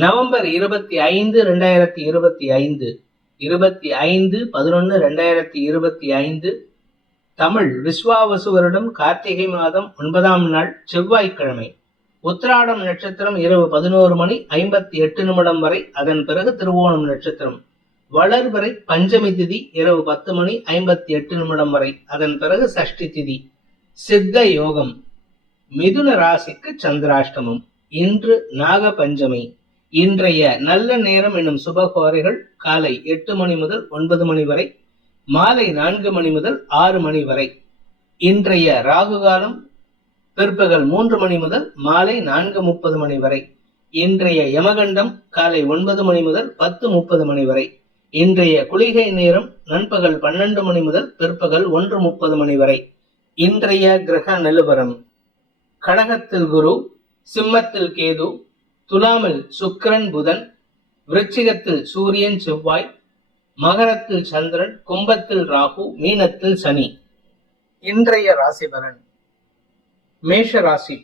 November 25, 2025, 25/11/2025 Tamil Vishvavasu வருடம் கார்த்திகை மாதம் 9ஆம் நாள் செவ்வாய்க்கிழமை. உத்திராடம் நட்சத்திரம் இரவு 11:58 வரை, அதன் பிறகு திருவோணம் நட்சத்திரம். வளர்வரை பஞ்சமி திதி இரவு 10:58 வரை, அதன் பிறகு சஷ்டி திதி. சித்த யோகம். மிதுன ராசிக்கு சந்திராஷ்டமம். இன்று நாக பஞ்சமி. இன்றைய நல்ல நேரம் என்னும் சுபகோரைகள் காலை 8 மணி முதல் 9 மணி வரை, மாலை 4 மணி முதல் 6 மணி வரை. இன்றைய ராகு காலம் பிற்பகல் 3 மணி முதல் மாலை 4:30 மணி வரை. இன்றைய யமகண்டம் காலை 9 மணி முதல் 10:30 மணி வரை. இன்றைய குளிகை நேரம் நண்பகல் 12 மணி முதல் பிற்பகல் 1:30 மணி வரை. இன்றைய கிரக நிலவரம்: கடகத்தில் குரு, சிம்மத்தில் கேது, துலாமில் சுக்கிரன் புதன், விருச்சிகத்தில் சூரியன் செவ்வாய், மகரத்தில் சந்திரன், கும்பத்தில் ராகு, மீனத்தில் சனி. இன்றைய ராசி பலன். மேஷ ராசி.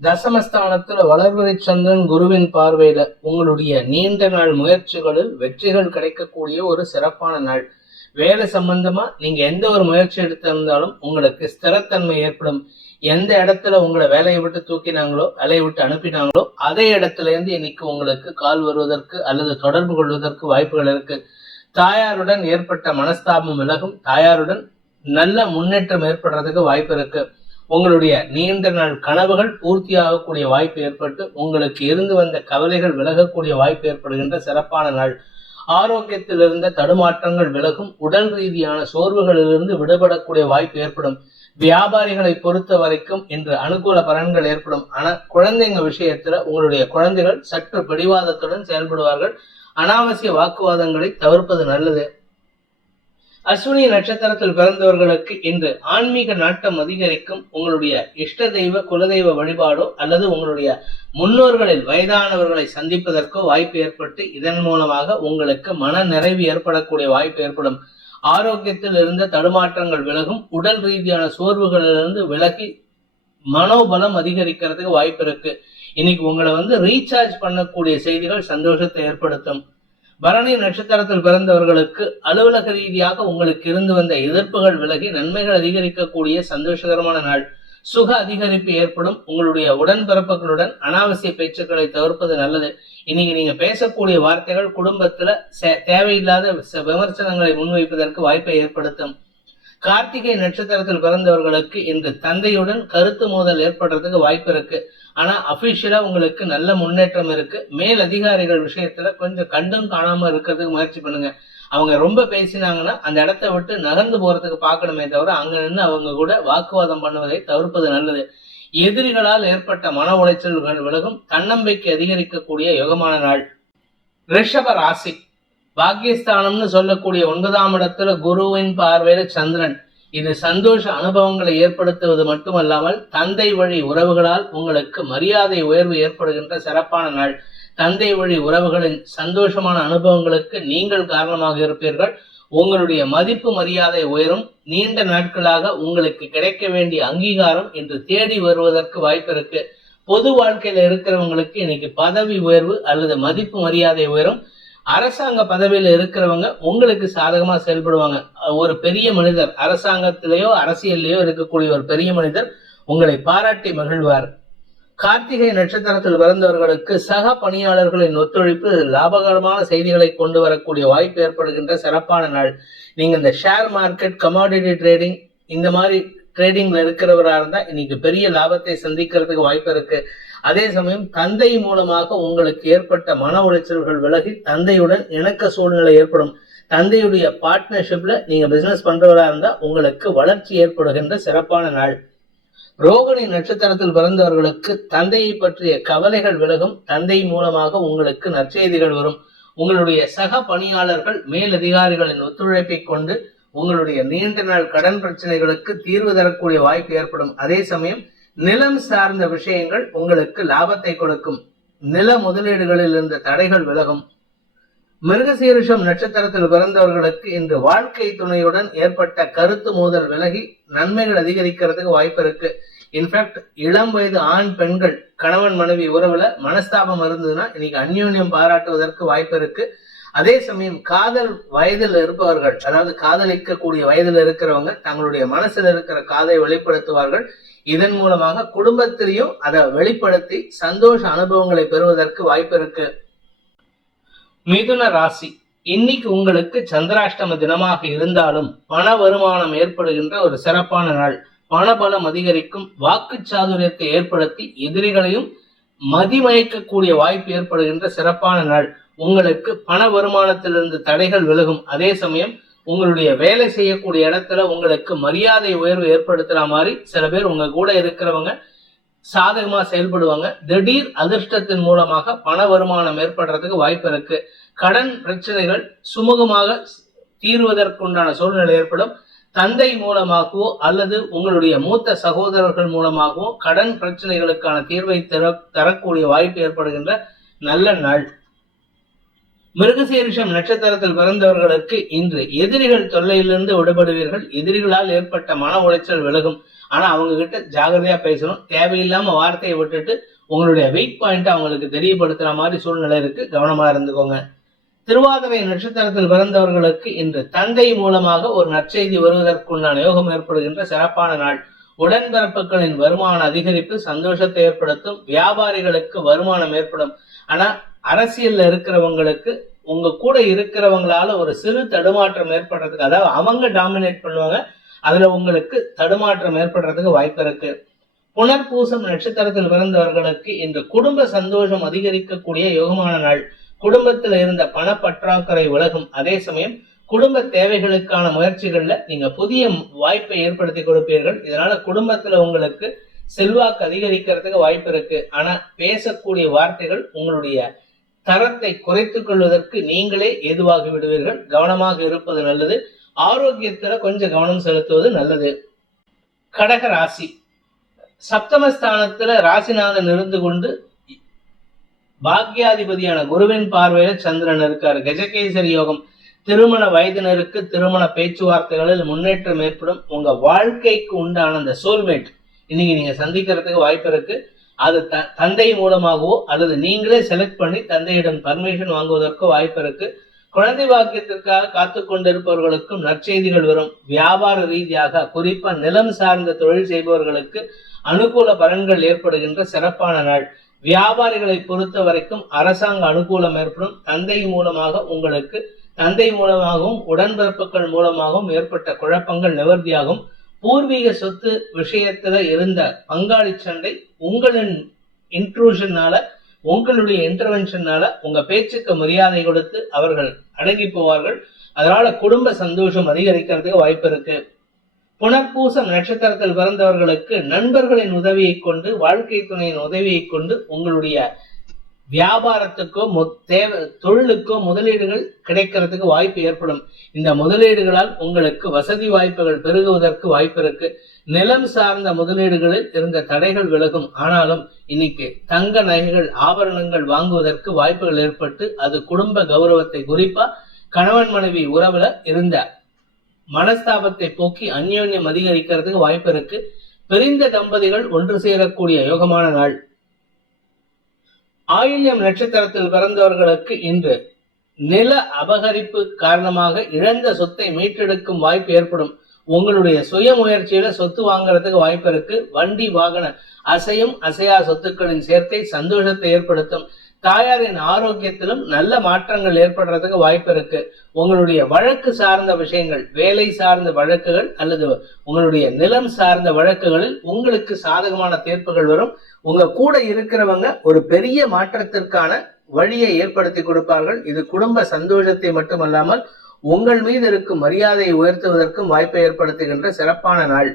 தசமஸ்தானத்துல வளர்வரை சந்திரன் குருவின் பார்வையில உங்களுடைய நீண்ட நாள் முயற்சிகளில் வெற்றிகள் கிடைக்கக்கூடிய ஒரு சிறப்பான நாள். வேலை சம்பந்தமா நீங்க எந்த ஒரு முயற்சி எடுத்திருந்தாலும் உங்களுக்கு ஸ்திரத்தன்மை ஏற்படும். எந்த இடத்துல உங்களை வேலையை விட்டு தூக்கினாங்களோ, வேலையை விட்டு அனுப்பினாங்களோ, அதே இடத்துல இருந்து இன்னைக்கு உங்களுக்கு கால் வருவதற்கு அல்லது தொடர்பு கொள்வதற்கு வாய்ப்புகள் இருக்கு. தாயாருடன் ஏற்பட்ட மனஸ்தாபம் விலகும். தாயாருடன் நல்ல முன்னேற்றம் ஏற்படுறதுக்கு வாய்ப்பு இருக்கு. உங்களுடைய நீண்ட நாள் கனவுகள் பூர்த்தி ஆகக்கூடிய வாய்ப்பு ஏற்பட்டு உங்களுக்கு இருந்து வந்த கவலைகள் விலகக்கூடிய வாய்ப்பு ஏற்படுகின்ற சிறப்பான நாள். ஆரோக்கியத்தில் இருந்த தடுமாற்றங்கள் விலகும். உடல் ரீதியான சோர்வுகளிலிருந்து விடுபடக்கூடிய வாய்ப்பு ஏற்படும். வியாபாரிகளை பொறுத்த வரைக்கும் இன்று அனுகூல பலன்கள் ஏற்படும். ஆனா குழந்தைங்க விஷயத்துல உங்களுடைய குழந்தைகள் சற்று பிடிவாதத்துடன் செயல்படுவார்கள். அனாவசிய வாக்குவாதங்களை தவிர்ப்பது நல்லது. அஸ்வினி நட்சத்திரத்தில் பிறந்தவர்களுக்கு இன்று ஆன்மீக நாட்டம் அதிகரிக்கும். உங்களுடைய இஷ்ட தெய்வ குலதெய்வ வழிபாடோ அல்லது உங்களுடைய முன்னோர்களில் வயதானவர்களை சந்திப்பதற்கோ வாய்ப்பு ஏற்பட்டு இதன் மூலமாக உங்களுக்கு மன நிறைவு ஏற்படக்கூடிய வாய்ப்பு ஏற்படும். ஆரோக்கியத்தில் இருந்த தடுமாற்றங்கள் விலகும். உடல் ரீதியான சோர்வுகளிலிருந்து விலகி மனோபலம் அதிகரிக்கிறதுக்கு வாய்ப்பு இருக்கு. இன்னைக்கு உங்களை ரீசார்ஜ் பண்ணக்கூடிய செய்திகள் சந்தோஷத்தை ஏற்படுத்தும். பரணி நட்சத்திரத்தில் பிறந்தவர்களுக்கு அலுவலக ரீதியாக உங்களுக்கு இருந்து வந்த எதிர்ப்புகள் விலகி நன்மைகள் அதிகரிக்கக்கூடிய சந்தோஷகரமான நாள். சுக அதிகரிப்பு ஏற்படும். உங்களுடைய உடன்பிறப்புகளுடன் அனாவசிய பேச்சுக்களை தவிர்ப்பது நல்லது. இன்னைக்கு நீங்க பேசக்கூடிய வார்த்தைகள் குடும்பத்துல தேவையில்லாத விமர்சனங்களை முன்வைப்பதற்கு வாய்ப்பை ஏற்படுத்தும். கார்த்திகை நட்சத்திரத்தில் பிறந்தவர்களுக்கு இன்று தந்தையுடன் கருத்து மோதல் ஏற்படுறதுக்கு வாய்ப்பு இருக்கு. ஆனா அபிஷியலா உங்களுக்கு நல்ல முன்னேற்றம் இருக்கு. மேல் அதிகாரிகள் விஷயத்துல கொஞ்சம் கண்டும் காணாம இருக்கிறதுக்கு முயற்சி பண்ணுங்க. அவங்க ரொம்ப பேசினாங்கன்னா அந்த இடத்த விட்டு நகர்ந்து போறதுக்கு பார்க்கணுமே தவிர அங்க நின்று அவங்க கூட வாக்குவாதம் பண்ணுவதை தவிர்ப்பது நல்லது. எதிரிகளால் ஏற்பட்ட மன உளைச்சல்கள் விலகும். தன்னம்பிக்கை அதிகரிக்கக்கூடிய யோகமான நாள். ரிஷப ராசி. பாக்கியஸ்தானம்னு சொல்லக்கூடிய 9ஆம் இடத்துல குருவின் பார்வையில சந்திரன். இது சந்தோஷ அனுபவங்களை ஏற்படுத்துவது மட்டுமல்லாமல் தந்தை வழி உறவுகளால் உங்களுக்கு மரியாதை உயர்வு ஏற்படுகின்ற சிறப்பான நாள். தந்தை வழி உறவுகளின் சந்தோஷமான அனுபவங்களுக்கு நீங்கள் காரணமாக இருப்பீர்கள். உங்களுடைய மதிப்பு மரியாதை உயரும். நீண்ட நாட்களாக உங்களுக்கு கிடைக்க வேண்டிய அங்கீகாரம் இன்று தேடி வருவதற்கு வாய்ப்பு இருக்கு. பொது வாழ்க்கையில இருக்கிறவங்களுக்கு இன்னைக்கு பதவி உயர்வு அல்லது மதிப்பு மரியாதை உயரும். அரசாங்க பதவியில இருக்கிறவங்க உங்களுக்கு சாதகமா செயல்படுவாங்க. ஒரு பெரிய மனிதர், அரசாங்கத்திலேயோ அரசியல்லையோ இருக்கக்கூடிய ஒரு பெரிய மனிதர் உங்களை பாராட்டி மகிழ்வார். கார்த்திகை நட்சத்திரத்தில் பிறந்தவர்களுக்கு சக பணியாளர்களின் ஒத்துழைப்பு லாபகரமான செய்திகளை கொண்டு வரக்கூடிய வாய்ப்பு ஏற்படுகின்ற சிறப்பான நாள். நீங்க இந்த ஷேர் மார்க்கெட், கமாடிட்டி ட்ரேடிங், இந்த மாதிரி ட்ரேடிங்ல இருக்கிறவரா இருந்தா இன்னைக்கு பெரிய லாபத்தை சந்திக்கிறதுக்கு வாய்ப்பு இருக்கு. அதே சமயம் தந்தை மூலமாக உங்களுக்கு ஏற்பட்ட மன உளைச்சல்கள் விலகி தந்தையுடன் இணக்க சூழ்நிலை ஏற்படும். தந்தையுடைய பார்ட்னர்ஷிப்ல நீங்க பிசினஸ் பண்றவரா இருந்தா உங்களுக்கு வளர்ச்சி ஏற்படுகின்ற சிறப்பான நாள். ரோகிணி நட்சத்திரத்தில் பிறந்தவர்களுக்கு தந்தையை பற்றிய கவலைகள் விலகும். தந்தை மூலமாக உங்களுக்கு நற்செய்திகள் வரும். உங்களுடைய சக பணியாளர்கள் மேலதிகாரிகளின் ஒத்துழைப்பை கொண்டு உங்களுடைய நீண்ட நாள் கடன் பிரச்சனைகளுக்கு தீர்வு தரக்கூடிய வாய்ப்பு ஏற்படும். அதே சமயம் நிலம் சார்ந்த விஷயங்கள் உங்களுக்கு லாபத்தை கொடுக்கும். நில முதலீடுகளில் இருந்த தடைகள் விலகும். மிருகசீரிஷம் நட்சத்திரத்தில் பிறந்தவர்களுக்கு இன்று வாழ்க்கை துணையுடன் ஏற்பட்ட கருத்து மோதல் விலகி நன்மைகள் அதிகரிக்கிறதுக்கு வாய்ப்பு இருக்கு. இன்ஃபேக்ட் இளம் வயது ஆண் பெண்கள் கணவன் மனைவி உறவுல மனஸ்தாபம் இருந்ததுன்னா இன்னைக்கு அந்யோன்யம் பாராட்டுவதற்கு வாய்ப்பு இருக்கு. அதே சமயம் காதல் வயதில் இருப்பவர்கள், அதாவது காதலிக்கக்கூடிய வயதில் இருக்கிறவங்க தங்களுடைய மனசுல இருக்கிற காதை வெளிப்படுத்துவார்கள். இதன் மூலமாக குடும்பத்திலையும் அதை வெளிப்படுத்தி சந்தோஷ அனுபவங்களை பெறுவதற்கு வாய்ப்பு இருக்கு. மிதுன ராசி, இன்னைக்கு உங்களுக்கு சந்திராஷ்டம தினமாக இருந்தாலும் பண வருமானம் ஏற்படுகின்ற ஒரு சிறப்பான நாள். பணபலம் அதிகரிக்கும், வாக்கு சாதுரியத்தை ஏற்படுத்தி எதிரிகளையும் மதிமயக்கக்கூடிய வாய்ப்பு ஏற்படுகின்ற சிறப்பான நாள். உங்களுக்கு பண வருமானத்திலிருந்து தடைகள் விலகும். அதே சமயம் உங்களுடைய வேலை செய்யக்கூடிய இடத்துல உங்களுக்கு மரியாதை உயர்வு ஏற்படுத்துற மாதிரி சில பேர் உங்க கூட இருக்கிறவங்க சாதகமா செயல்படுவாங்க. திடீர் அதிர்ஷ்டத்தின் மூலமாக பண வருமானம் ஏற்படுறதுக்கு வாய்ப்பு இருக்கு. கடன் பிரச்சனைகள் சுமூகமாக தீர்வதற்குண்டான சூழ்நிலை ஏற்படும். தந்தை மூலமாகவோ அல்லது உங்களுடைய மூத்த சகோதரர்கள் மூலமாகவோ கடன் பிரச்சனைகளுக்கான தீர்வை தரக்கூடிய வாய்ப்பு ஏற்படுகின்ற நல்ல நாள். மிருகசீரிஷம் நட்சத்திரத்தில் பிறந்தவர்களுக்கு இன்று எதிரிகள் தொல்லையிலிருந்து விடுபடுவீர்கள். எதிரிகளால் ஏற்பட்ட மன உளைச்சல் விலகும். ஆனா அவங்க கிட்ட ஜாகிரதையா பேசணும். தேவையில்லாம வார்த்தையை விட்டுட்டு உங்களுடைய வீக் பாயிண்ட் அவங்களுக்கு தெரியப்படுத்துற மாதிரி சூழ்நிலை இருக்கு, கவனமா இருந்துக்கோங்க. திருவாதிரை நட்சத்திரத்தில் பிறந்தவர்களுக்கு இன்று தந்தை மூலமாக ஒரு நற்செய்தி வருவதற்குண்டான யோகம் ஏற்படுகின்ற சிறப்பான நாள். உடன்பிறப்புகளின் வருமான அதிகரிப்பு சந்தோஷத்தை ஏற்படுத்தும். வியாபாரிகளுக்கு வருமானம் ஏற்படும். ஆனா அரசியல்ல இருக்கிறவங்களுக்கு உங்க கூட இருக்கிறவங்களால ஒரு சிறு தடுமாற்றம் ஏற்படுறதுக்கு, அதாவது அவங்க டாமினேட் பண்ணுவாங்க, அதுல உங்களுக்கு தடுமாற்றம் ஏற்படுறதுக்கு வாய்ப்பு இருக்கு. புனர்பூசம் நட்சத்திரத்தில் பிறந்தவர்களுக்கு இன்று குடும்ப சந்தோஷம் அதிகரிக்கக்கூடிய யோகமான நாள். குடும்பத்துல இருந்த பணப்பற்றாக்குறை விலகும். அதே சமயம் குடும்ப தேவைகளுக்கான முயற்சிகள்ல நீங்க புதிய வாய்ப்பை ஏற்படுத்தி கொடுப்பீர்கள். இதனால குடும்பத்துல உங்களுக்கு செல்வாக்கு அதிகரிக்கிறதுக்கு வாய்ப்பு இருக்கு. ஆனா பேசக்கூடிய வார்த்தைகள் உங்களுடைய தரத்தை குறைத்துக் கொள்வதற்கு நீங்களே ஏதுவாகி விடுவீர்கள். கவனமாக இருப்பது நல்லது. ஆரோக்கியத்துல கொஞ்சம் கவனம் செலுத்துவது நல்லது. கடக ராசி, சப்தமஸ்தானத்துல ராசிநாதன் இருந்து கொண்டு பாக்யாதிபதியான குருவின் பார்வையில சந்திரன் இருக்காரு. கஜகேசரி யோகம். திருமண வயதினருக்கு திருமண பேச்சுவார்த்தைகளில் முன்னேற்றம் ஏற்படும். உங்க வாழ்க்கைக்கு உண்டான அந்த சோல்மேட் இன்னைக்கு நீங்க சந்திக்கிறதுக்கு வாய்ப்பு இருக்கு. அது தந்தை மூலமாகவோ அல்லது நீங்களே செலக்ட் பண்ணி தந்தையிடம் பர்மிஷன் வாங்குவதற்கு வாய்ப்பு இருக்கு. குழந்தை பாக்கியத்திற்காக காத்து கொண்டிருப்பவர்களுக்கும் நற்செய்திகள் வரும். வியாபார ரீதியாக குறிப்பா நிலம் சார்ந்த தொழில் செய்பவர்களுக்கு அனுகூல பலன்கள் ஏற்படுகின்ற சிறப்பான நாள். வியாபாரிகளை பொறுத்த வரைக்கும் அரசாங்க அனுகூலம் ஏற்படும். தந்தை மூலமாகவும் உடன்பிறப்புகள் மூலமாகவும் ஏற்பட்ட குழப்பங்கள் நிவர்த்தியாகும். பூர்வீக சொத்து விஷயத்துல இருந்த பங்காளி சண்டை உங்களின் இன்ட்ரூஷனால, உங்களுடைய இன்டர்வென்ஷனால உங்க பேச்சுக்கு மரியாதை கொடுத்து அவர்கள் அடங்கி போவார்கள். அதனால குடும்ப சந்தோஷம் அதிகரிக்கிறதுக்கு வாய்ப்பு இருக்கு. புனர்பூசம் நட்சத்திரத்தில் பிறந்தவர்களுக்கு நண்பர்களின் உதவியை கொண்டு, வாழ்க்கை துணையின் உதவியை கொண்டு உங்களுடைய வியாபாரத்துக்கோ தொழிலுக்கோ முதலீடுகள் கிடைக்கிறதுக்கு வாய்ப்பு ஏற்படும். இந்த முதலீடுகளால் உங்களுக்கு வசதி வாய்ப்புகள் பெருகுவதற்கு வாய்ப்பு இருக்கு. நிலம் சார்ந்த முதலீடுகளில் இருந்த தடைகள் விலகும். ஆனாலும் இன்னைக்கு தங்க நகைகள் ஆபரணங்கள் வாங்குவதற்கு வாய்ப்புகள் ஏற்பட்டு அது குடும்ப கௌரவத்தை, குறிப்பா கணவன் மனைவி உறவுல இருந்த மனஸ்தாபத்தை போக்கி அந்யோன்யம் அதிகரிக்கிறதுக்கு வாய்ப்பு இருக்கு. பிரிந்த தம்பதிகள் ஒன்று சேரக்கூடிய யோகமான நாள். ஆயில்யம் நட்சத்திரத்தில் பிறந்தவர்களுக்கு இன்று நில அபகரிப்பு காரணமாக இழந்த சொத்தை மீட்டெடுக்கும் வாய்ப்பு ஏற்படும். உங்களுடைய சுய முயற்சியில சொத்து வாங்குறதுக்கு வாய்ப்பு இருக்கு. வண்டி வாகன அசையும் அசையா சொத்துக்களின் சேர்க்கை சந்தோஷத்தை ஏற்படுத்தும். தாயாரின் ஆரோக்கியத்திலும் நல்ல மாற்றங்கள் ஏற்படுறதுக்கு வாய்ப்பு இருக்கு. உங்களுடைய வழக்கு சார்ந்த விஷயங்கள், வேலை சார்ந்த வழக்குகள் அல்லது உங்களுடைய நிலம் சார்ந்த வழக்குகளில் உங்களுக்கு சாதகமான தீர்ப்புகள் வரும். உங்க கூட இருக்கிறவங்க ஒரு பெரிய மாற்றத்திற்கான வழியை ஏற்படுத்தி கொடுப்பார்கள். இது குடும்ப சந்தோஷத்தை மட்டுமல்லாமல் உங்கள் மீது இருக்கும் மரியாதையை உயர்த்துவதற்கும் வாய்ப்பை ஏற்படுத்துகின்ற சிறப்பான நாள்.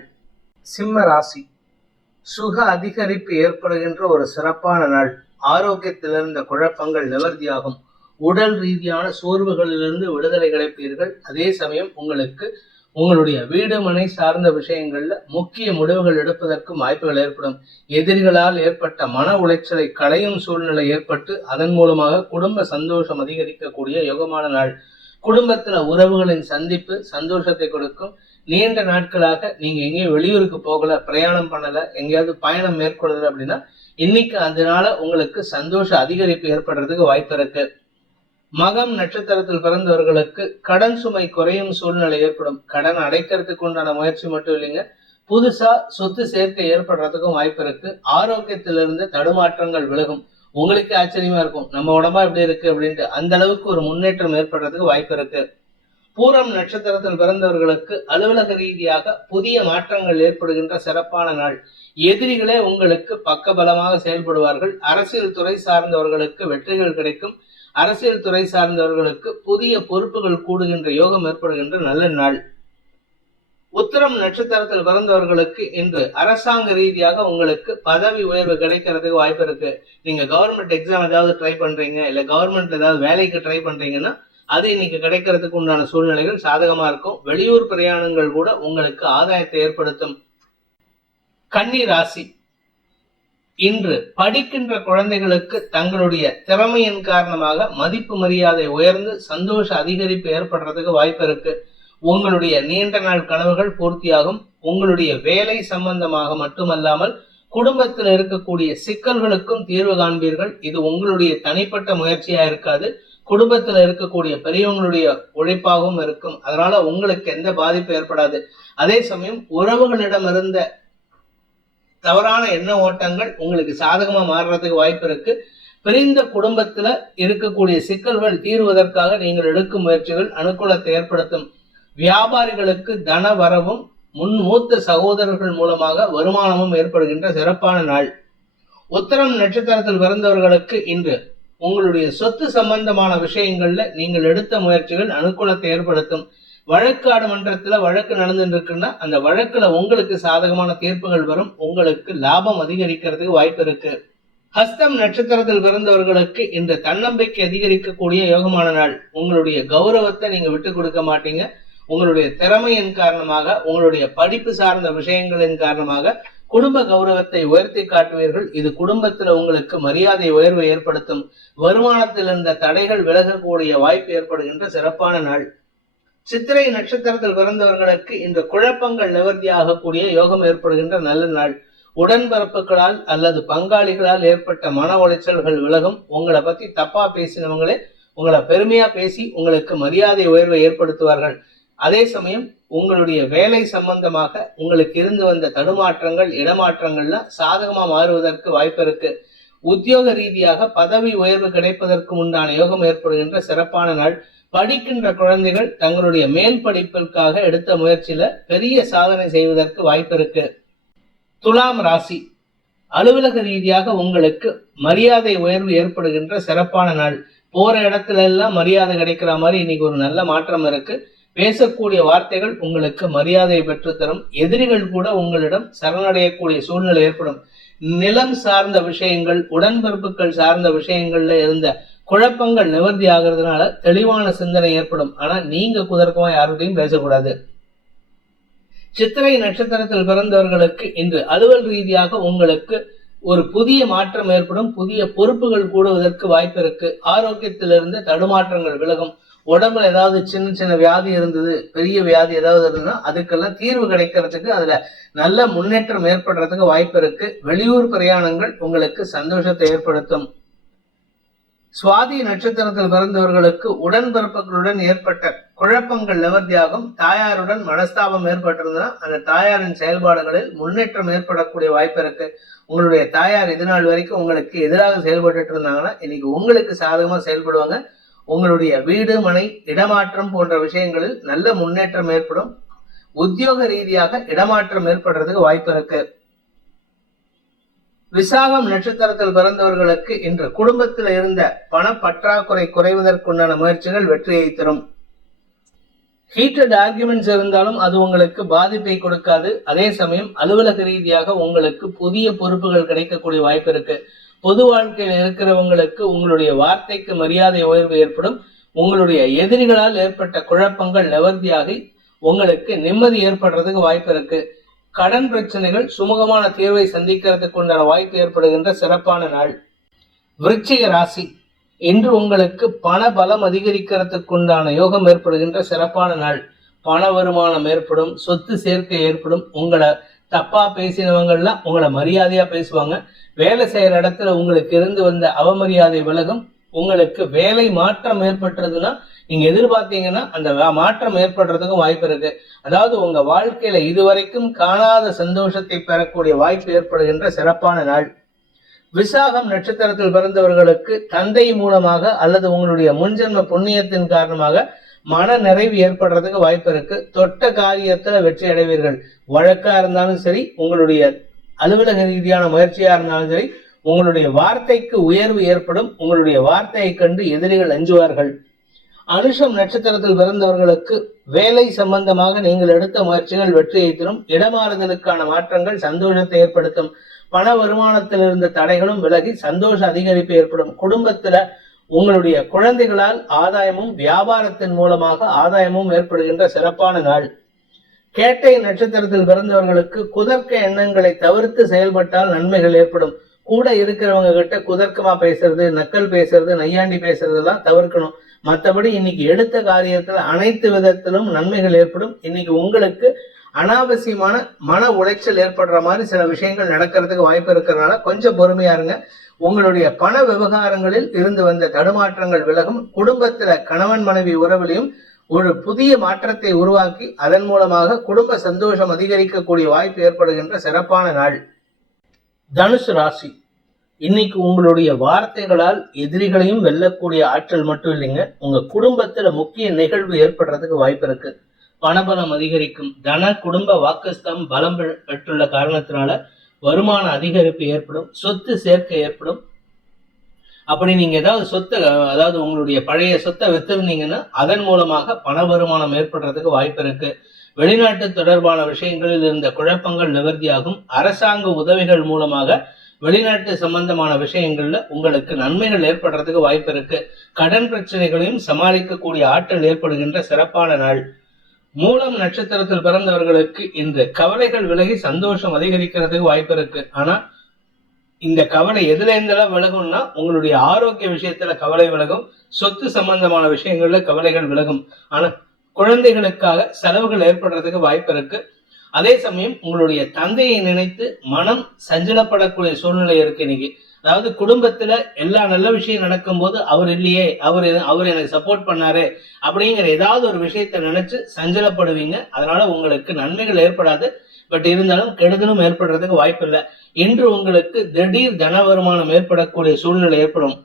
சிம்ம ராசி, சுக அதிகரிப்பு ஏற்படுகின்ற ஒரு சிறப்பான நாள். ஆரோக்கியத்திலிருந்த குழப்பங்கள் நிவர்த்தியாகும். உடல் ரீதியான சோர்வுகளிலிருந்து விடுதலை கிடைப்பீர்கள். அதே சமயம் உங்களுக்கு உங்களுடைய வீடு மனை சார்ந்த விஷயங்கள்ல முக்கிய முடிவுகள் எடுப்பதற்கும் வாய்ப்புகள் ஏற்படும். எதிரிகளால் ஏற்பட்ட மன உளைச்சலை களையும் சூழ்நிலை ஏற்பட்டு அதன் மூலமாக குடும்ப சந்தோஷம் அதிகரிக்கக்கூடிய யோகமான நாள். குடும்பத்துல உறவுகளின் சந்திப்பு சந்தோஷத்தை கொடுக்கும். நீண்ட நாட்களாக நீங்க எங்கேயும் வெளியூருக்கு போகல, பிரயாணம் பண்ணல, எங்கேயாவது பயணம் மேற்கொள்ளல அப்படின்னா இன்னைக்கு அதனால உங்களுக்கு சந்தோஷ அதிகரிப்பு ஏற்படுறதுக்கு வாய்ப்பு இருக்கு. மகம் நட்சத்திரத்தில் பிறந்தவர்களுக்கு கடன் சுமை குறையும் சூழ்நிலை ஏற்படும். கடன் அடைக்கிறதுக்கு உண்டான முயற்சி மட்டும் இல்லைங்க, புதுசா சொத்து சேர்க்கை ஏற்படுறதுக்கும் வாய்ப்பு இருக்கு. ஆரோக்கியத்திலிருந்து தடுமாற்றங்கள் விலகும். உங்களுக்கு ஆச்சரியமா இருக்கும், நம்ம உடம்பா எப்படி இருக்கு அப்படின்ட்டு. அந்த அளவுக்கு ஒரு முன்னேற்றம் ஏற்படுறதுக்கு வாய்ப்பு இருக்கு. பூரம் நட்சத்திரத்தில் பிறந்தவர்களுக்கு அலுவலக ரீதியாக புதிய மாற்றங்கள் ஏற்படுகின்ற சிறப்பான நாள். எதிரிகளே உங்களுக்கு பக்கபலமாக செயல்படுவார்கள். அரசியல் துறை சார்ந்தவர்களுக்கு வெற்றிகள் கிடைக்கும். அரசியல் துறை சார்ந்தவர்களுக்கு புதிய பொறுப்புகள் கூடுகின்ற யோகம் ஏற்படுகின்ற நல்ல நாள். உத்திரம் நட்சத்திரத்தில் பிறந்தவர்களுக்கு இன்று அரசாங்க ரீதியாக உங்களுக்கு பதவி உயர்வு கிடைக்கிறதுக்கு வாய்ப்பு இருக்கு. நீங்க கவர்மெண்ட் எக்ஸாம் ஏதாவது ட்ரை பண்றீங்க, இல்ல கவர்மெண்ட் ஏதாவது வேலைக்கு ட்ரை பண்றீங்கன்னா அது இன்னைக்கு கிடைக்கிறதுக்கு உண்டான சூழ்நிலைகள் சாதகமா இருக்கும். வெளியூர் பிரயாணங்கள் கூட உங்களுக்கு ஆதாயத்தை ஏற்படுத்தும். கன்னி ராசி, இன்று படிக்கின்ற குழந்தைகளுக்கு தங்களுடைய திறமையின் காரணமாக மதிப்பு மரியாதை உயர்ந்து சந்தோஷ அதிகரிப்பு ஏற்படுறதுக்கு வாய்ப்பு இருக்கு. உங்களுடைய நீண்ட நாள் கனவுகள் பூர்த்தியாகும். உங்களுடைய வேலை சம்பந்தமாக மட்டுமல்லாமல் குடும்பத்தில் இருக்கக்கூடிய சிக்கல்களுக்கும் தீர்வு காண்பீர்கள். இது உங்களுடைய தனிப்பட்ட முயற்சியா இருக்காது, குடும்பத்துல இருக்கக்கூடிய பெரியவங்களுடைய உழைப்பாகவும் இருக்கும். அதனால உங்களுக்கு எந்த பாதிப்பு ஏற்படாது. அதே சமயம் உறவுகளிடம் இருந்த தவறான எண்ண ஓட்டங்கள் உங்களுக்கு சாதகமா மாறுறதுக்கு வாய்ப்பு இருக்கு. பிரிந்த குடும்பத்துல இருக்கக்கூடிய சிக்கல்கள் தீர்வதற்காக நீங்கள் எடுக்கும் முயற்சிகள் அனுகூலத்தை ஏற்படுத்தும். வியாபாரிகளுக்கு தன வரவும் மூத்த சகோதரர்கள் மூலமாக வருமானமும் ஏற்படுகின்ற சிறப்பான நாள். உத்திரம் நட்சத்திரத்தில் பிறந்தவர்களுக்கு இன்று உங்களுடைய சொத்து சம்பந்தமான விஷயங்கள்ல நீங்கள் எடுத்த முயற்சிகள் அனுகூலத்தை ஏற்படுத்தும். வழக்காடு மன்றத்துல வழக்கு நடந்துட்டு இருக்குன்னா அந்த வழக்குல உங்களுக்கு சாதகமான தீர்ப்புகள் வரும். உங்களுக்கு லாபம் அதிகரிக்கிறதுக்கு வாய்ப்பு இருக்கு. ஹஸ்தம் நட்சத்திரத்தில் பிறந்தவர்களுக்கு இந்த தன்னம்பிக்கை அதிகரிக்கக்கூடிய யோகமான நாள். உங்களுடைய கௌரவத்தை நீங்க விட்டு கொடுக்க மாட்டீங்க. உங்களுடைய திறமையின் காரணமாக, உங்களுடைய படிப்பு சார்ந்த விஷயங்களின் காரணமாக குடும்ப கௌரவத்தை உயர்த்தி காட்டுவீர்கள். இது குடும்பத்துல உங்களுக்கு மரியாதை உயர்வை ஏற்படுத்தும். வருமானத்தில் இருந்த தடைகள் விலகக்கூடிய வாய்ப்பு ஏற்படுகின்ற சிறப்பான நாள். சித்திரை நட்சத்திரத்தில் பிறந்தவர்களுக்கு இந்த குழப்பங்கள் நிவர்த்தி ஆகக்கூடிய யோகம் ஏற்படுகின்ற நல்ல நாள். உடன்பிறப்புகளால் அல்லது பங்காளிகளால் ஏற்பட்ட மன உளைச்சல்கள் விலகும். உங்களை பத்தி தப்பா பேசினவங்களே உங்களை பெருமையா பேசி உங்களுக்கு மரியாதை உயர்வை ஏற்படுத்துவார்கள். அதே சமயம் உங்களுடைய வேலை சம்பந்தமாக உங்களுக்கு இருந்து வந்த தடுமாற்றங்கள் இடமாற்றங்கள்லாம் சாதகமா மாறுவதற்கு வாய்ப்பு இருக்கு. உத்தியோக ரீதியாக பதவி உயர்வு கிடைப்பதற்கு உண்டான யோகம் ஏற்படுகின்ற சிறப்பான நாள். படிக்கின்ற குழந்தைகள் தங்களுடைய மேல் படிப்பிற்காக எடுத்த முயற்சியில பெரிய சாதனை செய்வதற்கு வாய்ப்பு இருக்கு. துலாம் ராசி, அலுவலக ரீதியாக உங்களுக்கு மரியாதை உயர்வு ஏற்படுகின்ற சிறப்பான நாள். போற இடத்துல எல்லாம் மரியாதை கிடைக்கிற மாதிரி இன்னைக்கு ஒரு நல்ல மாற்றம் இருக்கு. பேசக்கூடிய வார்த்தைகள் உங்களுக்கு மரியாதை பெற்றுத்தரும். எதிரிகள் கூட உங்களிடம் சரணடையக்கூடிய சூழ்நிலை ஏற்படும். நிலம் சார்ந்த விஷயங்கள், உடன்பிறப்புகள் சார்ந்த விஷயங்கள்ல இருந்த குழப்பங்கள் நிவர்த்தி ஆகிறதுனால தெளிவான சிந்தனை ஏற்படும். ஆனா நீங்க குதர்க்கமா யாருடையும் பேசக்கூடாது. சித்திரை நட்சத்திரத்தில் பிறந்தவர்களுக்கு இன்று அலுவல் ரீதியாக உங்களுக்கு ஒரு புதிய மாற்றம் ஏற்படும். புதிய பொறுப்புகள் கூடுவதற்கு வாய்ப்பு இருக்கு. ஆரோக்கியத்திலிருந்து தடுமாற்றங்கள் விலகும். உடம்புல ஏதாவது சின்ன சின்ன வியாதி இருந்தது, பெரிய வியாதி ஏதாவது இருந்ததுன்னா அதுக்கெல்லாம் தீர்வு கிடைக்கிறதுக்கு, அதுல நல்ல முன்னேற்றம் ஏற்படுறதுக்கு வாய்ப்பு இருக்கு. வெளியூர் பிரயாணங்கள் உங்களுக்கு சந்தோஷத்தை ஏற்படுத்தும். சுவாதி நட்சத்திரத்தில் பிறந்தவர்களுக்கு உடன்பிறப்புகளுடன் ஏற்பட்ட குழப்பங்கள் நிவர்த்தியாகும். தாயாருடன் மனஸ்தாபம் ஏற்பட்டிருந்தா அந்த தாயாரின் செயல்பாடுகளில் முன்னேற்றம் ஏற்படக்கூடிய வாய்ப்பு இருக்கு. உங்களுடைய தாயார் இது நாள் வரைக்கும் உங்களுக்கு எதிராக செயல்பட்டு இருந்தாங்கன்னா இன்னைக்கு உங்களுக்கு சாதகமா செயல்படுவாங்க. உங்களுடைய வீடு மனை இடமாற்றம் போன்ற விஷயங்களில் நல்ல முன்னேற்றம் ஏற்படும். உத்தியோக ரீதியாக இடமாற்றம் ஏற்படுறதுக்கு வாய்ப்பு இருக்கு. விசாகம் நட்சத்திரத்தில் பிறந்தவர்களுக்கு இன்று குடும்பத்தில் இருந்த பண பற்றாக்குறை குறைவதற்குண்டான முயற்சிகள் வெற்றியை தரும். ஹீட்டட் ஆர்குமெண்ட்ஸ் இருந்தாலும் அது உங்களுக்கு பாதிப்பை கொடுக்காது. அதே சமயம் அலுவலக ரீதியாக உங்களுக்கு புதிய பொறுப்புகள் கிடைக்கக்கூடிய வாய்ப்பு இருக்கு. பொது வாழ்க்கையில் இருக்கிறவங்களுக்கு உங்களுடைய வார்த்தைக்கு மரியாதை உயர்வு ஏற்படும். உங்களுடைய எதிரிகளால் ஏற்பட்ட குழப்பங்கள் நிவர்த்தியாகி உங்களுக்கு நிம்மதி ஏற்படுறதுக்கு வாய்ப்பு இருக்கு. கடன் பிரச்சனைகள் சுமூகமான தீர்வை சந்திக்கிறதுக்கு உண்டான வாய்ப்பு ஏற்படுகின்ற சிறப்பான நாள். விருச்சிக ராசி, இன்று உங்களுக்கு பண பலம் அதிகரிக்கிறதுக்கு உண்டான யோகம் ஏற்படுகின்ற சிறப்பான நாள். பண வருமானம் ஏற்படும், சொத்து சேர்க்கை ஏற்படும். உங்களை தப்பா பேசினவங்கள்லாம் உங்களை மரியாதையா பேசுவாங்க. வேலை செய்யற இடத்துல உங்களுக்கு இருந்து வந்த அவமரியாதை விலகும். உங்களுக்கு வேலை மாற்றம் ஏற்பட்டுறதுன்னா நீங்க எதிர்பார்த்தீங்கன்னா அந்த மாற்றம் ஏற்படுறதுக்கும் வாய்ப்பு இருக்கு. அதாவது உங்க வாழ்க்கையில இதுவரைக்கும் காணாத சந்தோஷத்தை பெறக்கூடிய வாய்ப்பு ஏற்படுகின்ற சிறப்பான நாள். விசாகம் நட்சத்திரத்தில் பிறந்தவர்களுக்கு தந்தை மூலமாக அல்லது உங்களுடைய முன்ஜென்ம புண்ணியத்தின் காரணமாக மன நிறைவு ஏற்படுறதுக்கு வாய்ப்பு இருக்கு. தொட்ட காரியத்துல வெற்றி அடைவீர்கள். வழக்கா இருந்தாலும் சரி, உங்களுடைய அலுவலக ரீதியான முயற்சியா இருந்தாலும் சரி, உங்களுடைய வார்த்தைக்கு உயர்வு ஏற்படும். உங்களுடைய வார்த்தையை கண்டு எதிரிகள் அஞ்சுவார்கள். அனுஷம் நட்சத்திரத்தில் பிறந்தவர்களுக்கு வேலை சம்பந்தமாக நீங்கள் எடுத்த முயற்சிகள் வெற்றியை தரும். இடமாறுதலுக்கான மாற்றங்கள் சந்தோஷத்தை ஏற்படுத்தும். பண வருமானத்தில் இருந்த தடைகளும் விலகி சந்தோஷ அதிகரிப்பு ஏற்படும். குடும்பத்துல உங்களுடைய குழந்தைகளால் ஆதாயமும் வியாபாரத்தின் மூலமாக ஆதாயமும் ஏற்படுகின்ற சிறப்பான நாள். கேட்டை நட்சத்திரத்தில் பிறந்தவர்களுக்கு குதர்க்க எண்ணங்களை தவிர்த்து செயல்பட்டால் நன்மைகள் ஏற்படும். கூட இருக்கிறவங்க கிட்ட குதர்க்கமா பேசுறது, நக்கல் பேசுறது, நையாண்டி பேசுறது எல்லாம் தவிர்க்கணும். மற்றபடி இன்னைக்கு எடுத்த காரியத்துல அனைத்து விதத்திலும் நன்மைகள் ஏற்படும். இன்னைக்கு உங்களுக்கு அனாவசியமான மன உளைச்சல் ஏற்படுற மாதிரி சில விஷயங்கள் நடக்கிறதுக்கு வாய்ப்பு இருக்கிறதுனால கொஞ்சம் பொறுமையா இருங்க. உங்களுடைய பண விவகாரங்களில் இருந்து வந்த தடுமாற்றங்கள் விலகும். குடும்பத்துல கணவன் மனைவி உறவிலையும் ஒரு புதிய மாற்றத்தை உருவாக்கி அதன் மூலமாக குடும்ப சந்தோஷம் அதிகரிக்கக்கூடிய வாய்ப்பு ஏற்படுகின்ற சிறப்பான நாள். தனுசு ராசி. இன்னைக்கு உங்களுடைய வார்த்தைகளால் எதிரிகளையும் வெல்லக்கூடிய ஆற்றல் மட்டும் இல்லைங்க, உங்க குடும்பத்துல முக்கிய நிகழ்வு ஏற்படுறதுக்கு வாய்ப்பு இருக்கு. பணபலம் அதிகரிக்கும். தன குடும்ப வாக்குஸ்தம் பலம் பெற்றுள்ள காரணத்தினால வருமான அதிகரிப்பு ஏற்படும். சொத்து சேர்க்கை ஏற்படும். அப்படி நீங்க ஏதாவது சொத்தை, அதாவது உங்களுடைய பழைய சொத்தை வித்திருந்தீங்கன்னா அதன் மூலமாக பண வருமானம் ஏற்படுறதுக்கு வாய்ப்பு இருக்கு. வெளிநாட்டு தொடர்பான விஷயங்களில் இருந்த குழப்பங்கள் நிவர்த்தியாகும். அரசாங்க உதவிகள் மூலமாக வெளிநாட்டு சம்பந்தமான விஷயங்கள்ல உங்களுக்கு நன்மைகள் ஏற்படுறதுக்கு வாய்ப்பு இருக்கு. கடன் பிரச்சனைகளையும் சமாளிக்கக்கூடிய ஆற்றல் ஏற்படுகின்ற சிறப்பான நாள். மூலம் நட்சத்திரத்தில் பிறந்தவர்களுக்கு இன்று கவலைகள் விலகி சந்தோஷம் அதிகரிக்கிறதுக்கு வாய்ப்பு இருக்கு. ஆனா இந்த கவலை எதுல இருந்தெல்லாம் விலகும்னா உங்களுடைய ஆரோக்கிய விஷயத்துல கவலை விலகும். சொத்து சம்பந்தமான விஷயங்கள்ல கவலைகள் விலகும். ஆனா குழந்தைகளுக்காக செலவுகள் ஏற்படுறதுக்கு வாய்ப்பு இருக்கு. அதே சமயம் உங்களுடைய தந்தையை நினைத்து மனம் சஞ்சலப்படக்கூடிய சூழ்நிலை இருக்கு இன்னைக்கு. அதாவது குடும்பத்துல எல்லா நல்ல விஷயம் நடக்கும் போது அவர் இல்லையே, அவர் எனக்கு சப்போர்ட் பண்ணாரு அப்படிங்கிற ஏதாவது ஒரு விஷயத்த நினைச்சு சஞ்சலப்படுவீங்க. அதனால உங்களுக்கு நன்மைகள் ஏற்படாது. பட் இருந்தாலும் கெடுதலும் ஏற்படுறதுக்கு வாய்ப்பு இல்லை. இன்று உங்களுக்கு திடீர் தன வருமானம் ஏற்படக்கூடிய சூழ்நிலை ஏற்படும்.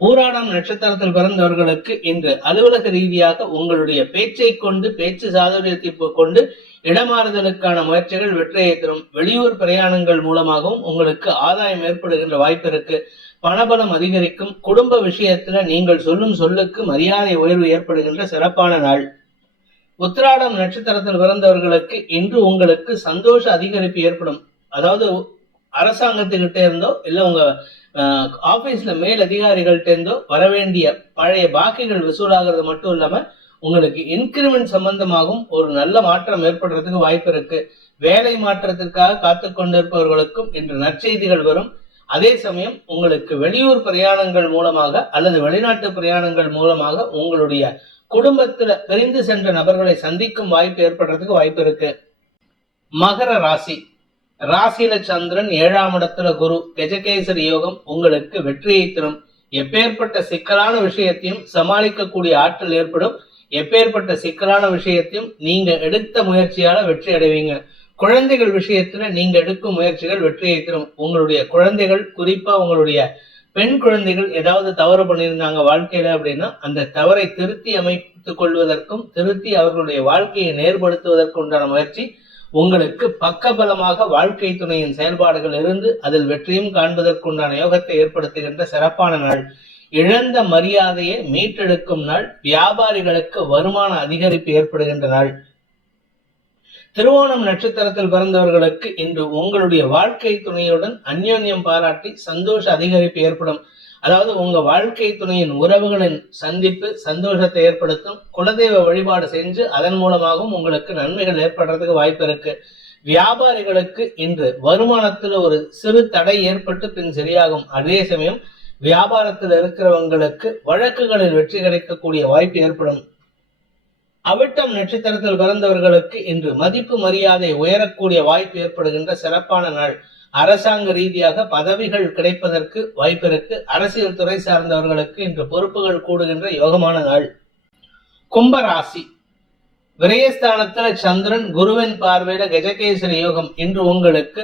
பூராடம் நட்சத்திரத்தில் பிறந்தவர்களுக்கு இன்று அலுவலக ரீதியாக உங்களுடைய பேச்சை கொண்டு, பேச்சு சாதுரியத்தை கொண்டு இடமாறுதலுக்கான முயற்சிகள் வெற்றியை தரும். வெளியூர் பிரயாணங்கள் மூலமாகவும் உங்களுக்கு ஆதாயம் ஏற்படுகின்ற வாய்ப்பு இருக்கு. பணபலம் அதிகரிக்கும். குடும்ப விஷயத்துல நீங்கள் சொல்லும் சொல்லுக்கு மரியாதை உயர்வு ஏற்படுகின்ற சிறப்பான நாள். உத்திராடம் நட்சத்திரத்தில் பிறந்தவர்களுக்கு இன்று உங்களுக்கு சந்தோஷ அதிகரிப்பு ஏற்படும். அதாவது அரசாங்கத்துக்கிட்ட இருந்தோ இல்ல உங்க ஆபீஸ்ல மேல் அதிகாரிகள்ட்ட இருந்தோ வரவேண்டிய பழைய பாக்கிகள் வசூலாகிறது மட்டும் இல்லாம உங்களுக்கு இன்கிரிமெண்ட் சம்பந்தமாகவும் ஒரு நல்ல மாற்றம் ஏற்படுறதுக்கு வாய்ப்பு இருக்கு. வேலை மாற்றத்திற்காக காத்து கொண்டிருப்பவர்களுக்கும் இன்று நற்செய்திகள் வரும். அதே சமயம் உங்களுக்கு வெளியூர் பிரயாணங்கள் மூலமாக அல்லது வெளிநாட்டு பிரயாணங்கள் மூலமாக உங்களுடைய குடும்பத்துல பிரிந்து சென்ற நபர்களை சந்திக்கும் வாய்ப்பு ஏற்படுறதுக்கு வாய்ப்பு இருக்கு. மகர ராசி. ராசியில சந்திரன், 7ஆம் இடத்துல குரு, கஜகேசரி யோகம் உங்களுக்கு வெற்றியை தரும். எப்பேற்பட்ட சிக்கலான விஷயத்தையும் சமாளிக்கக்கூடிய ஆற்றல் ஏற்படும். எப்பேற்பட்ட சிக்கலான விஷயத்தையும் நீங்க எடுத்த முயற்சியால வெற்றி அடைவீங்க. குழந்தைகள் விஷயத்துல நீங்க எடுக்கும் முயற்சிகள் வெற்றியை தரும். உங்களுடைய குழந்தைகள், குறிப்பா உங்களுடைய பெண் குழந்தைகள் ஏதாவது தவறு பண்ணியிருந்தாங்க வாழ்க்கையில அப்படின்னா அந்த தவறை திருத்தி அமைத்துக் கொள்வதற்கும் திருத்தி அவர்களுடைய வாழ்க்கையை நேர்படுத்துவதற்கு உண்டான முயற்சி உங்களுக்கு பக்கபலமாக வாழ்க்கை துணையின் செயல்பாடுகள் இருந்து அதில் வெற்றியும் காண்பதற்குண்டான யோகத்தை ஏற்படுத்துகின்ற சிறப்பான நாள். இழந்த மரியாதையை மீட்டெடுக்கும் நாள். வியாபாரிகளுக்கு வருமான அதிகரிப்பு ஏற்படுகின்ற நாள். திருவோணம் நட்சத்திரத்தில் பிறந்தவர்களுக்கு இன்று உங்களுடைய வாழ்க்கை துணையுடன் அந்யோன்யம் பாராட்டி சந்தோஷ அதிகரிப்பு ஏற்படும். அதாவது உங்க வாழ்க்கை துணையின் உறவுகளின் சந்திப்பு சந்தோஷத்தை ஏற்படுத்தும். குலதெய்வ வழிபாடு செஞ்சு அதன் மூலமாகவும் உங்களுக்கு நன்மைகள் ஏற்படுறதுக்கு வாய்ப்பு இருக்கு. வியாபாரிகளுக்கு இன்று வருமானத்துல ஒரு சிறு தடை ஏற்பட்டு பின் சரியாகும். அதே சமயம் வியாபாரத்தில் இருக்கிறவங்களுக்கு வழக்குகளில் வெற்றி கிடைக்கக்கூடிய வாய்ப்பு ஏற்படும். அவிட்டம் நட்சத்திரத்தில் பிறந்தவர்களுக்கு இன்று மதிப்பு மரியாதை உயரக்கூடிய வாய்ப்பு ஏற்படுகின்ற சிறப்பான நாள். அரசாங்க ரீதியாக பதவிகள் கிடைப்பதற்கு வாய்ப்பு இருக்கு. அரசியல் துறை சார்ந்தவர்களுக்கு இன்று பொறுப்புகள் கூடுகின்ற யோகமான நாள். கும்பராசி, விரயஸ்தானத்துல சந்திரன் குருவின் பார்வையில கஜகேசரி யோகம். இன்று உங்களுக்கு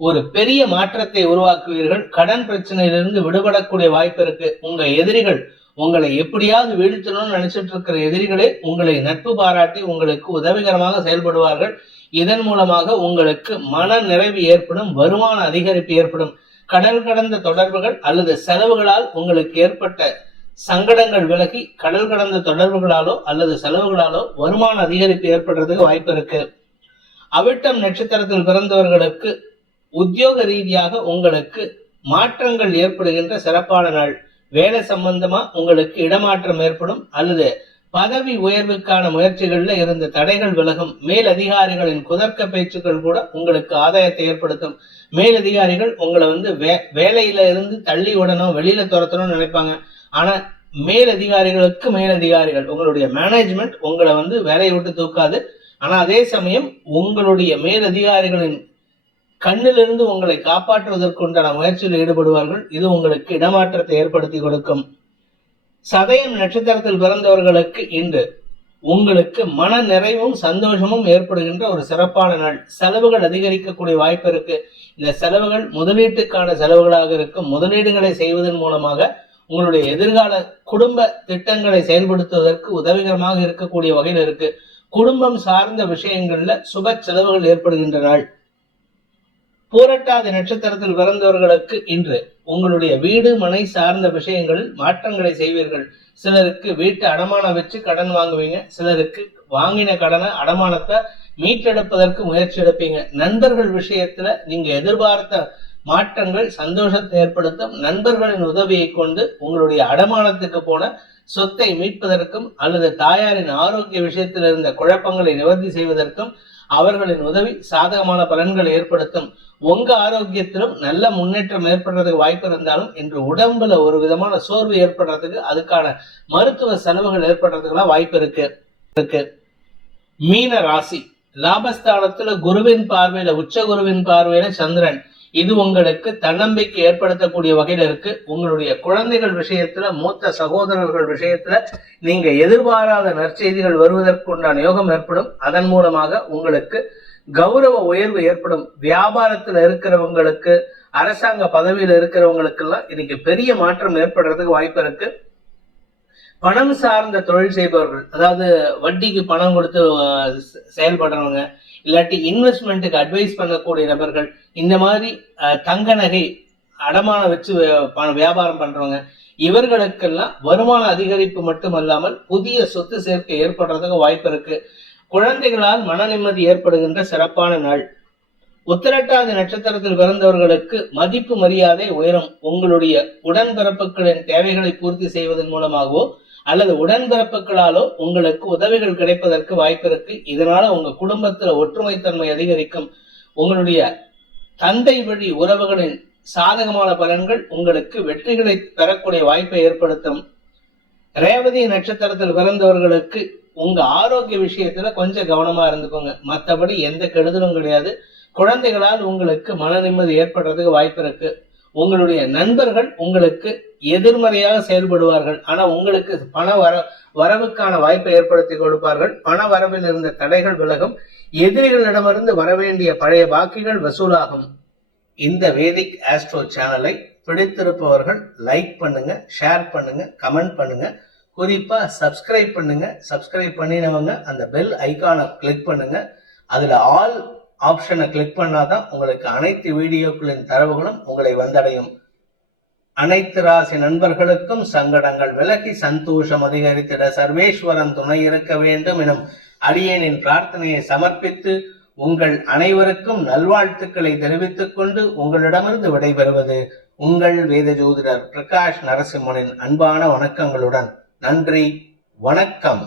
ஒரு பெரிய மாற்றத்தை உருவாக்குவீர்கள். கடன் பிரச்சனையிலிருந்து விடுபடக்கூடிய வாய்ப்பு இருக்கு. உங்க எதிரிகள் உங்களை எப்படியாவது வீழ்த்தணும்னு நினைச்சிட்டு இருக்கிற எதிரிகளே உங்களை நட்பு பாராட்டி உங்களுக்கு உதவிகரமாக செயல்படுவார்கள். இதன் மூலமாக உங்களுக்கு மன நிறைவு ஏற்படும், வருமான அதிகரிப்பு ஏற்படும். கடல் கடந்த தொடர்புகள் அல்லது செலவுகளால் உங்களுக்கு ஏற்பட்ட சங்கடங்கள் விலகி கடல் கடந்த தொடர்புகளாலோ அல்லது செலவுகளாலோ வருமான அதிகரிப்பு ஏற்படுறதுக்கு வாய்ப்பு இருக்கு. அவிட்டம் நட்சத்திரத்தில் பிறந்தவர்களுக்கு உத்தியோக ரீதியாக உங்களுக்கு மாற்றங்கள் ஏற்படுகின்ற சிறப்பான நாள். வேலை சம்பந்தமா உங்களுக்கு இடமாற்றம் ஏற்படும் அல்லது பதவி உயர்வுக்கான முயற்சிகள்ல இருந்த தடைகள் விலகும். மேலதிகாரிகளின் குதர்க்க பேச்சுக்கள் கூட உங்களுக்கு ஆதாயத்தை ஏற்படுத்தும். மேலதிகாரிகள் உங்களை வேலையில இருந்து தள்ளி விடணும், வெளியில துரத்தணும்னு நினைப்பாங்க. ஆனா மேலதிகாரிகள் உங்களுடைய மேனேஜ்மெண்ட் உங்களை வேலையை விட்டு தூக்காது. ஆனா அதே சமயம் உங்களுடைய மேலதிகாரிகளின் கண்ணிலிருந்து உங்களை காப்பாற்றுவதற்கு உண்டான முயற்சியில் ஈடுபடுவார்கள். இது உங்களுக்கு இடமாற்றத்தை ஏற்படுத்தி கொடுக்கும். சதயம் நட்சத்திரத்தில் பிறந்தவர்களுக்கு இன்று உங்களுக்கு மன நிறைவும் சந்தோஷமும் ஏற்படுகின்ற ஒரு சிறப்பான நாள். செலவுகள் அதிகரிக்கக்கூடிய வாய்ப்பு இருக்கு. இந்த செலவுகள் முதலீட்டுக்கான செலவுகளாக இருக்கும். முதலீடுகளை செய்வதன் மூலமாக உங்களுடைய எதிர்கால குடும்ப திட்டங்களை செயல்படுத்துவதற்கு உதவிகரமாக இருக்கக்கூடிய வகையில் இருக்கு. குடும்பம் சார்ந்த விஷயங்கள்ல சுப செலவுகள் ஏற்படுகின்ற நாள். பூரட்டாதி நட்சத்திரத்தில் பிறந்தவர்களுக்கு இன்று உங்களுடைய வீடு மனை சார்ந்த விஷயங்களில் மாற்றங்களை செய்வீர்கள். சிலருக்கு வீட்டு அடமானம் வச்சு கடன் வாங்குவீங்க. சிலருக்கு வாங்கின கடனை அடமானத்தை மீட்டெடுப்பதற்கு முயற்சி எடுப்பீங்க. நண்பர்கள் விஷயத்துல நீங்க எதிர்பார்த்த மாற்றங்கள் சந்தோஷத்தை ஏற்படுத்தும். நண்பர்களின் உதவியை கொண்டு உங்களுடைய அடமானத்துக்கு போன சொத்தை மீட்பதற்கும் அல்லது தாயாரின் ஆரோக்கிய விஷயத்தில் இருந்த குழப்பங்களை நிவர்த்தி செய்வதற்கும் அவர்களின் உதவி சாதகமான பலன்களை ஏற்படுத்தும். உங்க ஆரோக்கியத்திலும் நல்ல முன்னேற்றம் ஏற்படுறதுக்கு வாய்ப்பு இருந்தாலும் இன்று உடம்புல ஒரு விதமான சோர்வு ஏற்படுறதுக்கு அதுக்கான மருத்துவ செலவுகள் ஏற்படுறதுக்குலாம் வாய்ப்பு இருக்கு. மீன ராசி, லாபஸ்தானத்துல குருவின் பார்வையில உச்ச குருவின் பார்வையில சந்திரன். இது உங்களுக்கு தன்னம்பிக்கை ஏற்படுத்தக்கூடிய வகையில இருக்கு. உங்களுடைய குழந்தைகள் விஷயத்துல மூத்த சகோதரர்கள் விஷயத்துல நீங்க எதிர்பாராத நற்செய்திகள் வருவதற்கு உண்டான யோகம் ஏற்படும். அதன் மூலமாக உங்களுக்கு கௌரவ உயர்வு ஏற்படும். வியாபாரத்துல இருக்கிறவங்களுக்கு, அரசாங்க பதவியில இருக்கிறவங்களுக்கு எல்லாம் இன்னைக்கு பெரிய மாற்றம் ஏற்படுறதுக்கு வாய்ப்பு இருக்கு. பணம் சார்ந்த தொழில் செய்பவர்கள், அதாவது வட்டிக்கு பணம் கொடுத்து செயல்படுறவங்க, இல்லாட்டி இன்வெஸ்ட்மெண்ட்டுக்கு அட்வைஸ் பண்ணக்கூடிய நபர்கள், இந்த மாதிரி தங்க நகை அடமான வச்சு வியாபாரம் பண்றவங்க, இவர்களுக்கெல்லாம் வருமான அதிகரிப்பு மட்டுமல்லாமல் புதிய சொத்து சேர்க்கை ஏற்படுறதுக்கு வாய்ப்பு இருக்கு. குழந்தைகளால் மன நிம்மதி ஏற்படுகின்ற சிறப்பான நாள். உத்திரட்டாதி நட்சத்திரத்தில் பிறந்தவர்களுக்கு மதிப்பு மரியாதை உயரும். உங்களுடைய உடன்பிறப்புகளின் தேவைகளை பூர்த்தி செய்வதன் மூலமாகவோ அல்லது உடன்பிறப்புகளாலோ உங்களுக்கு உதவிகள் கிடைப்பதற்கு வாய்ப்பு இருக்கு. இதனால உங்க குடும்பத்துல ஒற்றுமைத்தன்மை அதிகரிக்கும். உங்களுடைய தந்தை வழி உறவுகளின் சாதகமான பலன்கள் உங்களுக்கு வெற்றிகளை பெறக்கூடிய வாய்ப்பை ஏற்படுத்தும். ரேவதி நட்சத்திரத்தில் பிறந்தவர்களுக்கு உங்க ஆரோக்கிய விஷயத்துல கொஞ்சம் கவனமா இருந்துக்கோங்க. மற்றபடி எந்த கெடுதலும் கிடையாது. குழந்தைகளால் உங்களுக்கு மன நிம்மதி ஏற்படுறதுக்கு வாய்ப்பு இருக்கு. உங்களுடைய நண்பர்கள் உங்களுக்கு எதிர்மறையாக செயல்படுவார்கள். ஆனா உங்களுக்கு வரவுக்கான வாய்ப்பை ஏற்படுத்தி கொடுப்பார்கள். பண வரவில் இருந்த தடைகள் விலகும். எதிரிகளிடமிருந்து வரவேண்டிய பழைய பாக்கிகள் வசூலாகும். இந்த வேதிக் ஆஸ்ட்ரோ சேனலை பிடித்திருப்பவர்கள் லைக் பண்ணுங்க, ஷேர் பண்ணுங்க, கமெண்ட் பண்ணுங்க. குறிப்பா சப்ஸ்கிரைப் பண்ணுங்க. சப்ஸ்கிரைப் பண்ணினவங்க அந்த பெல் ஐகானை கிளிக் பண்ணுங்க. அதுல ஆல் ஆப்ஷனை கிளிக் பண்ணாதான் உங்களுக்கு அனைத்து வீடியோக்களின் தரவுகளும் உங்களை வந்தடையும். அனைத்து ராசி நண்பர்களுக்கும் சங்கடங்கள் விலகி சந்தோஷம் அதிகரித்திட சர்வேஸ்வரன் துணை இருக்க வேண்டும் எனும் அடியேனின் பிரார்த்தனையை சமர்ப்பித்து உங்கள் அனைவருக்கும் நல்வாழ்த்துக்களை தெரிவித்துக் கொண்டு உங்களிடமிருந்து விடைபெறுவது உங்கள் வேத ஜோதிடர் பிரகாஷ் நரசிம்மனின் அன்பான வணக்கங்களுடன். நன்றி, வணக்கம்.